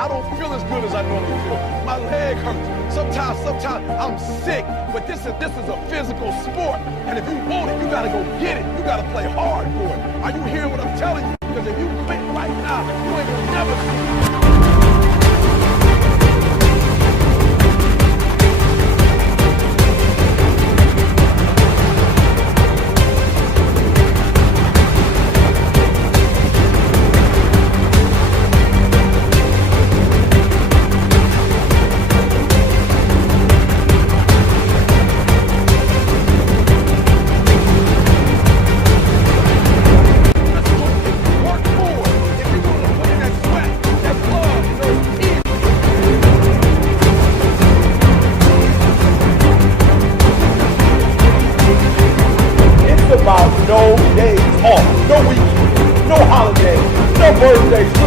I don't feel as good as I normally feel. My leg hurts. Sometimes I'm sick. But this is a physical sport. And if you want it, you gotta go get it. You gotta play hard for it. Are you hearing what I'm telling you? Because if you quit right now, you ain't gonna never see it. No days off, no weekends, no holidays, no birthdays,